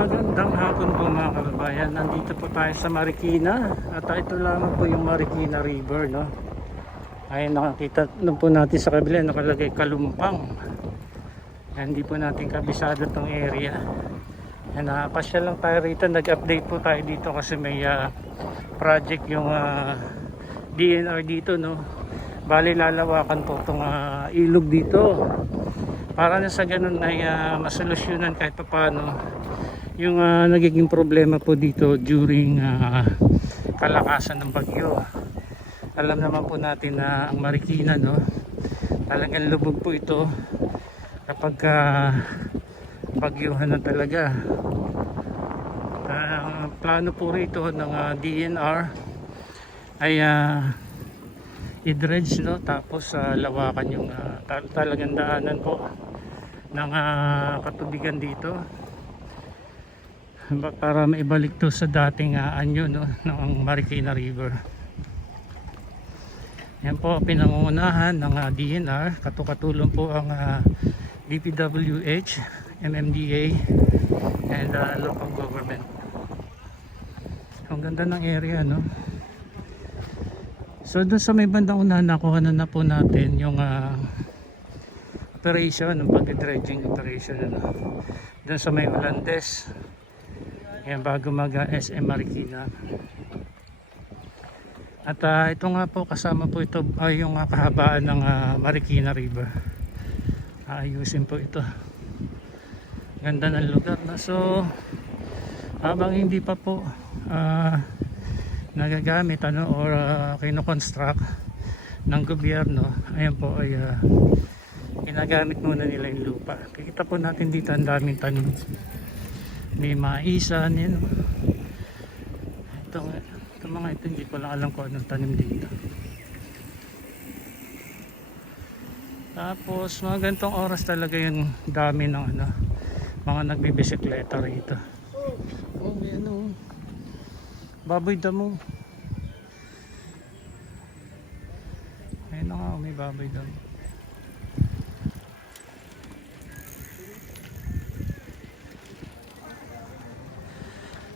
Magandang hapon po mga kababayan. Nandito po tayo sa Marikina at ito lamang po yung Marikina River, no. Ayun, nakakita lang po natin sa kabila, nakalagay Kalumpang. Hindi po natin kabisado tong area. Napasya lang tayo rito, nag-update po tayo dito kasi may project yung DNR dito, no. Bali lalawakan po itong ilog dito para na sa ganun ay masolusyonan kahit pa paano yung nagiging problema po dito during kalakasan ng bagyo. Alam naman po natin na ang Marikina, no, talagang lubog po ito kapag bagyuhan na talaga. Plano po rito ng DNR ay i-dredge, no, tapos lawakan yung talagang daanan po ng katubigan dito para maibalik to sa dating anyo, no, ng Marikina River. Yan po pinangungunahan ng DNR, katulong po ang DPWH, MMDA and local government. Ang ganda ng area, no. So doon sa may bandang unahan nakuha na po natin yung operation, ng pag-dredging operation, ano, doon sa may Holandes. Ayan, bago mag SM Marikina. At ito nga po, kasama po ito ay yung kahabaan ng Marikina River. Ayusin po ito. Ganda ng lugar, no? So habang hindi pa po nagagamit, ano, or kino-construct ng gobyerno, ayan po ay ginagamit muna nila yung lupa. Kikita po natin dito ang daming tanim, may maisan yan. Ito mga ito, hindi ko lang alam kung anong tanim dito. Tapos mga gantong oras talaga yung dami ng mga nagbibisikleta rito. Oh, may baboy damo. Ayun na nga, may baboy damo.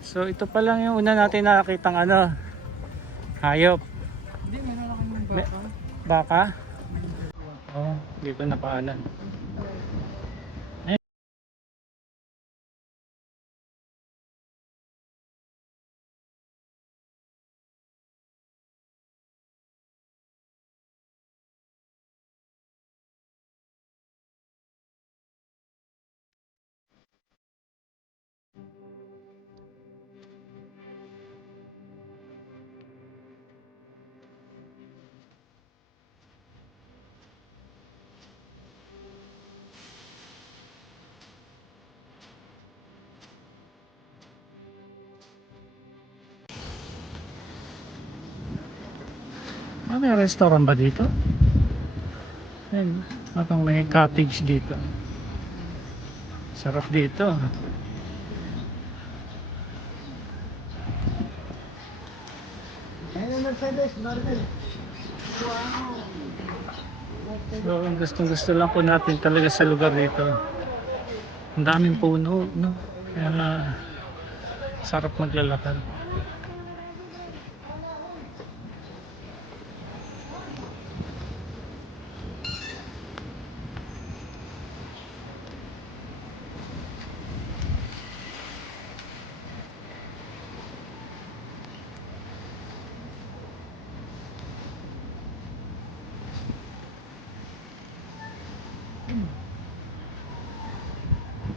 So ito pa lang yung una natin nakakitang hayop. Hindi, meron ako ng baka. Baka? Oo, hindi ko napaanan. May restaurant ba dito? Ayun, parang may cottage dito. Sarap dito. So, ang gusto lang po natin talaga sa lugar dito. Ang daming puno, no? Kaya sarap maglalakad.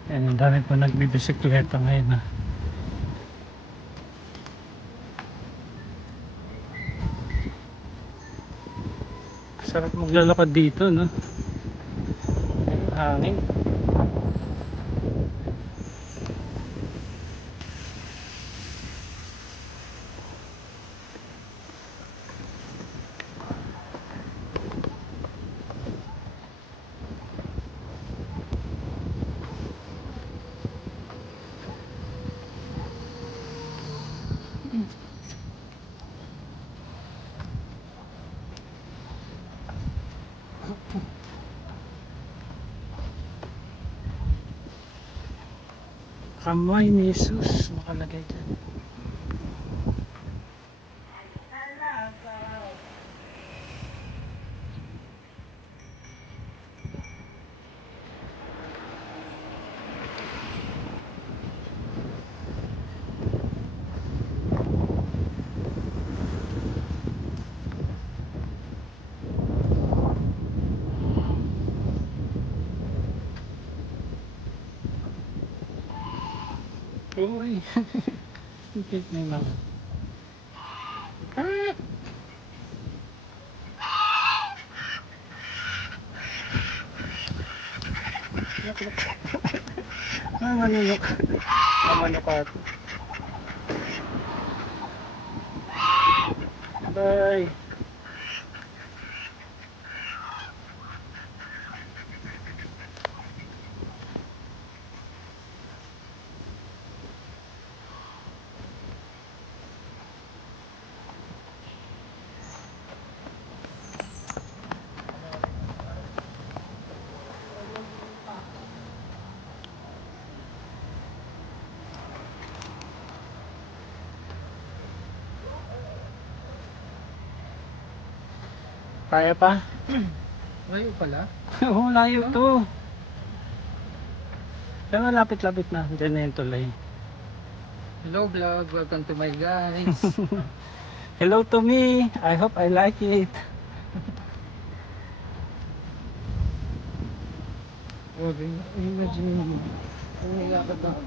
Ayan, ang dami po nagbibisikleta ngayon, Sarap maglalakad dito, no? Hangin. Kamay ni Jesus nakalagay dyan. Uy, higit na yung mga. Manunok. Manunok ako. Bye. Kaya pa? Layo pala. Oo, layo to. Pero lapit-lapit na. Diyan na yung tulay. Hello vlog, welcome to my guys. Hello to me. I hope I like it. Imagine, nilakad ako.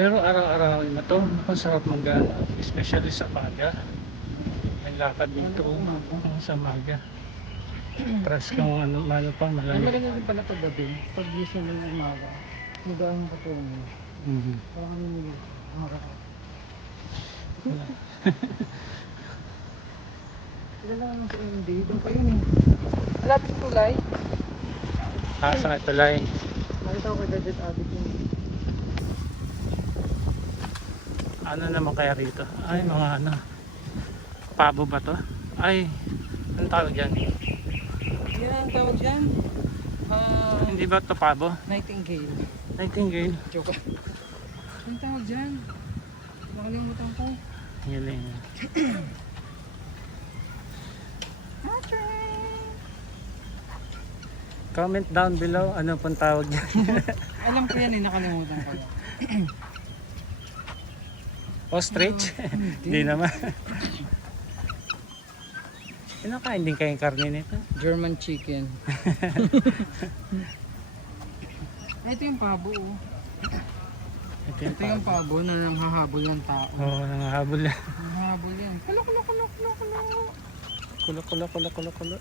Pero araw-arawin na to. Masarap mag-gala. Especially sa maga. May lakad dito sa maga. Tras kung ano pa Ay, malamig. maganda din pala paggabi. Pag gising mo ng umaga, magandang katungo. Mhm. Parang nililip. Sila lang ang sa MD. Doon pa yun eh. Malapit tulay. Sa tulay. Nakita ko kay Gadget Addict yun. Ano naman kaya rito? Ay, mga ano. Pabo ba to? Ay, anong tawag dyan? Yan ang tawag dyan. Hindi ba to pabo? Nightingale. Nightingale. Joke. Ang tawag dyan. Nakalimutan ko. Hiling. Comment down below ano pong tawag dyan. Alam ko yan eh, nakalimutan ko. Ostrich? Hindi naman. Kinakain din kayong karne nito. German chicken. Ito yung pabo. Oh. Ito yung pabo na nanghahabol ng tao. Oo, nangahabol na. Nanghahabol yan. Kulo, kulo, kulo, kulo, kulo. Kulo, kulo, kulo, kulo, kulo.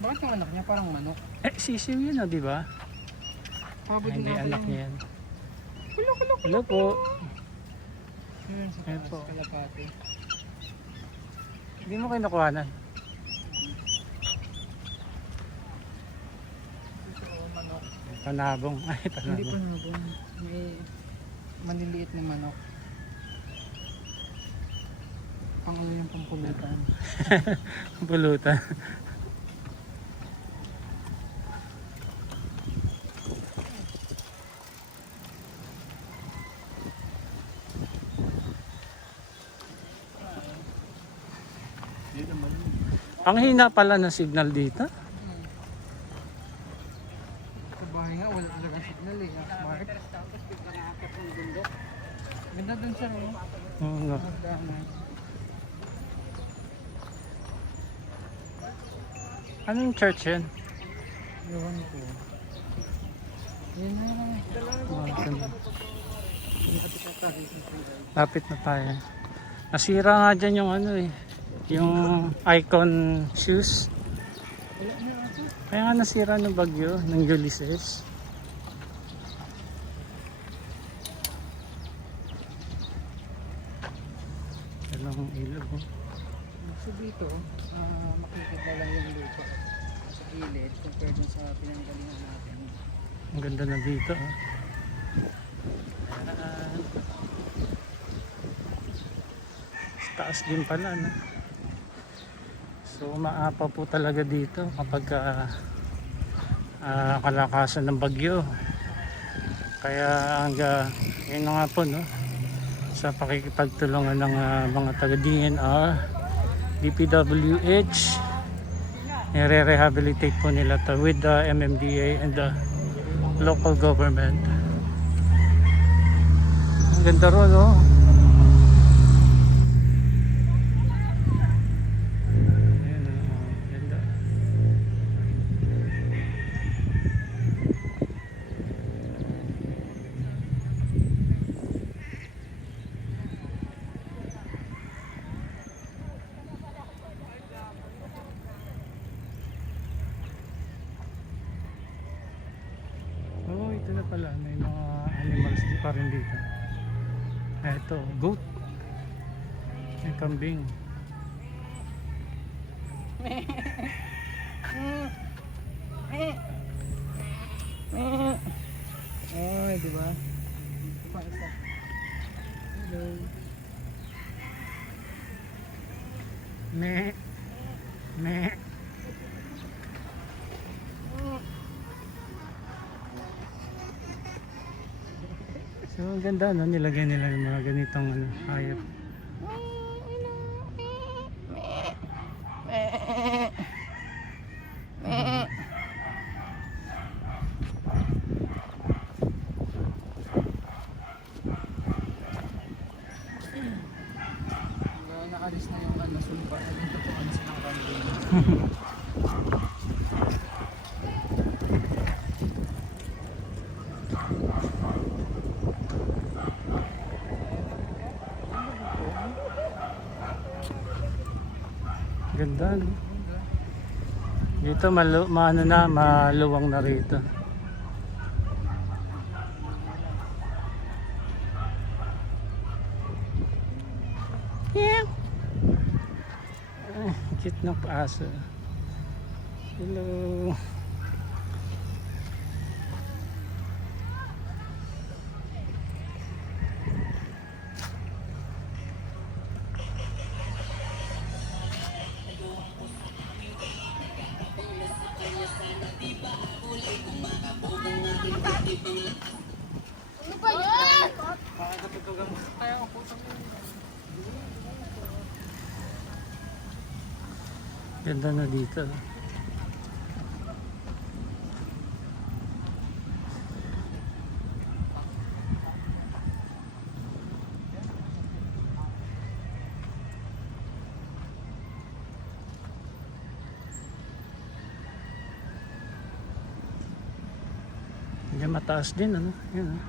Bakit yung anak niya parang manok? Sisiw yun o, di ba? Pabo Ay, din hindi ako anak yun. niya yan. Kulo, kulo, kulo. Hello po. Yun sa Ayun taas, po. kalapati. Hindi mo kinukuhanan. Ito oh, manok. Panabong. Ay, Hindi panabong. pa nabon. May maliliit na manok. Pang ano yung pampulutan. Pulutan. Ang hina pala ng signal dito. Sa bahay nga, wala talaga signal eh. Smart. Ganda dun sa ano. Oo nga. Magdaanan. Ano yung church yan? Ewan ko. Yan na lang. Lapit na tayo. Nasira nga dyan yung ano eh. Yung icon shoes. Wala na ako. Kaya nga nasira ng bagyo ng Ulysses. Dalawang ilog. Oh. So dito, makikita lang yung lupa sa gilid compared dun sa pinanggalingan natin. Ang ganda na dito. Oh. Ayan. Sa taas din pala. No? So umaapaw po talaga dito kapag kalakasan ng bagyo. Kaya hanggang yun na nga po, no, sa pakikipagtulungan ng mga taga DNR, DPWH, nire-rehabilitate po nila to with the MMDA and the local government. Ang ganda ron, no? Ayan, ganda. Oh, ito na pala. May mga animals pa rin dito. Ito, goat. May kambing. Oh, di ba? Pa isa. Hello. Me. Me. So ang ganda, no? Nilagay nila yung mga ganitong hayop. Naalis na yung sumpa. Ito po ano silang kambing. Ganda, no? Dito maano na, maluwang na rito. Yeah. Cute ng aso. Hello. Ano ba yan? Ganda na dito. Yan, mataas din, ano? Yan, ah.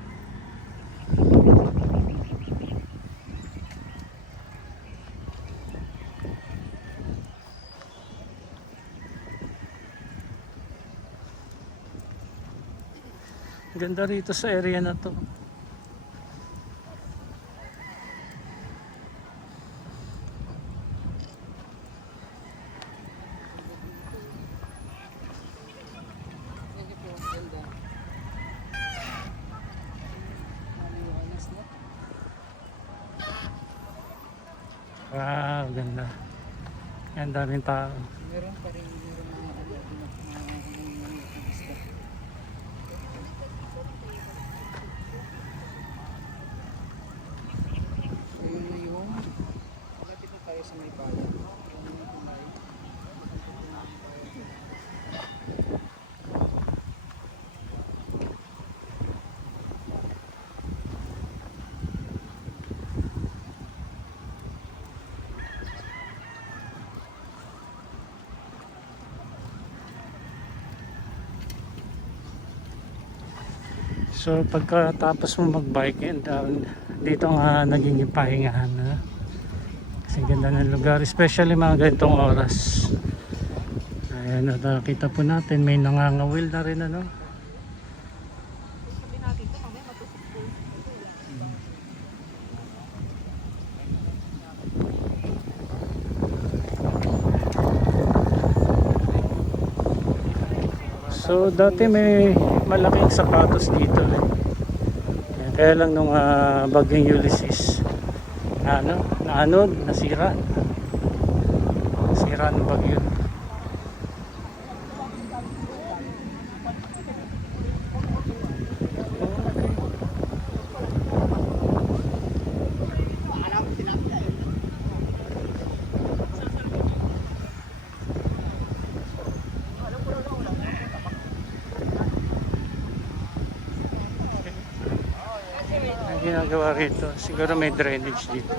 Ganda rito sa area na to. Yan po, ganda. Maliwalas na. Wow, ganda. Yan, daming tao. Meron pa rin mga isda. Ayun na yung lapit na tayo sa may bayan. Ayun na yung kulay. So pagkatapos mo mag-bike and dito nga naging pahingahan na. Kasi ganda ng lugar, especially mga ganitong oras. Ayan, nakita po natin may nangangawil na rin, ano. So dati may malaking sapatos dito eh. Kaya lang nung bagyong Ulysses nasira ng bagyo. ginagawa rito. Siguro may drainage dito.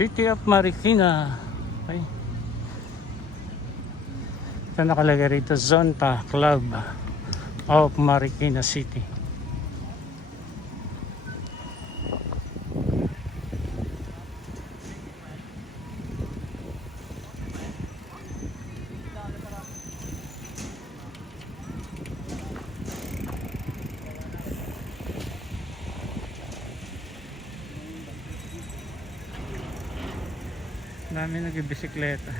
City of Marikina. Okay. Ito nakalagay rito, Zonta Club of Marikina City. Dami nagbibisikleta.